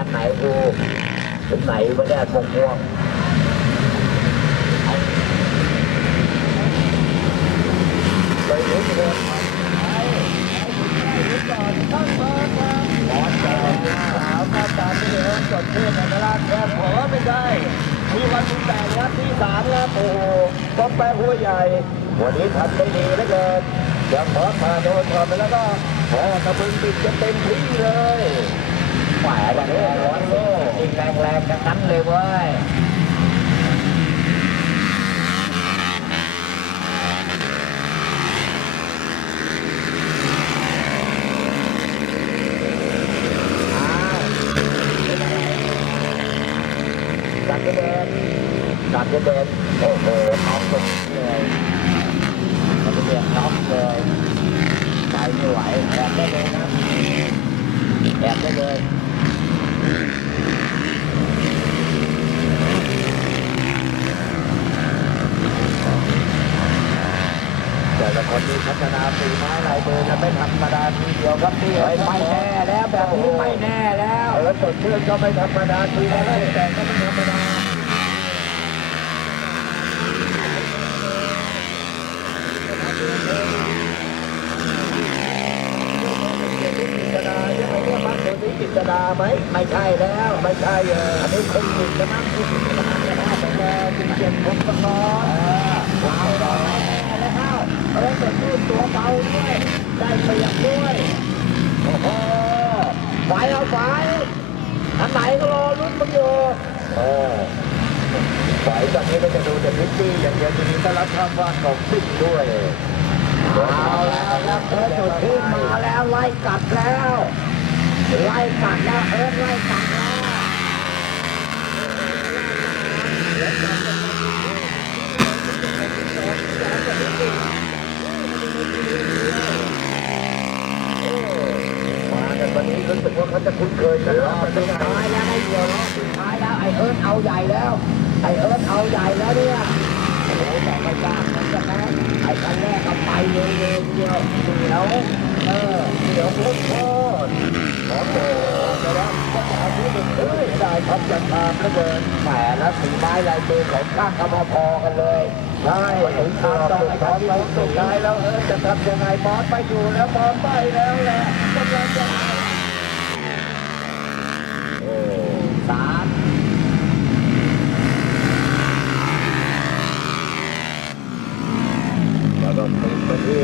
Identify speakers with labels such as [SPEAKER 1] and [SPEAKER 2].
[SPEAKER 1] ันไหนวะเนี่ยพวกม่วงไปรู้เห็นเลยหมอแก่สาวหน้าตาไม่เหมือจดชื่อในตลาดแค่ขอไม่ได้มีวันที่แต่งงานที่สามแล้วโอ้โหต้องไปหัวใหญ่ วันนี้ทำได้ดีเหลือเกินยังขอมาโดนถอดไปแล้วก็ขอกระมึงติดจะเต็มที่เลยแหมวันนี้ร้อนโล่ยิ งแรงๆกันนั้นเลยเว้ยจัดกระเด็นจัดกระเด็นโอ้โหน้องตกเลยจัดกระเด็นน็อกเลยไปไม่ไหวแอบได้เลยนะแอบได้เลยแต่ ละคนมีพัฒนาฝีไม้ลายมือกันไม่ธรรมดาทีเดียวครับพี่ไม่แน่แล้วแบบนี้ไม่แน่แล้วแล้วสดชื่นก็ไม่ธรรมดาทีแล้วแต่ก็ไม่ธรรมดากิจดาใช่ไหมเนี่ยบ้านคนนี้กิจดาไหมไม่ใช่แล้วไม่ใช่เอออันนี้คนกิจนะคุณกิจดาจะแต่แกกินเจ็บผมตะกอนเอาแล้วแล้วเออแต่พูดตัว เบาด้วย ได้เปรียบด้วยโอ้โหไหวเอาไหวอันไหนก็รอลุ้นมึงอยู่โอ้ไหวตอนนี้ก็จะดูแต่พิตตี้อย่างเดียวทีนี้ก็รับคำว่าของขึ้นด้วยเอาแล้วครับเออจุดที่มาแล้วไล่กัดแล้ว ไล่กัดแล้วเออไล่กัดแล้วมากันวันนี้ รู้สึกว่าเขาจะคุ้นเคยกันแล้วสุดท้ายแล้วไม่เดียวแล้วสุดท้ายแล้วไอเอิร์ธเอาใหญ่แล้ว ไอเอิร์ธเอาใหญ่แล้วเนี่ยโอ้แต่ไม่ยากนะจ๊ะแม่ไอคันแรกก็ไปเลยเลยเดียวเดี๋ยวเออเดี๋ยวพุทโทษขอโทษนะครับก็เอาที่หนึ่งเอ้ยได้ครับจะตามแล้วเดินแหมแล้วสีไม้ลายมือของข้างก็พอกันเลยใช่ถึงทางต้องไปทำเราสุดท้ายแล้วเออจะทำยังไงบอสไปอยู่แล้วบอสไปแล้วแหละกำลังจะโอ้สาม แล้วก็ติดไปที่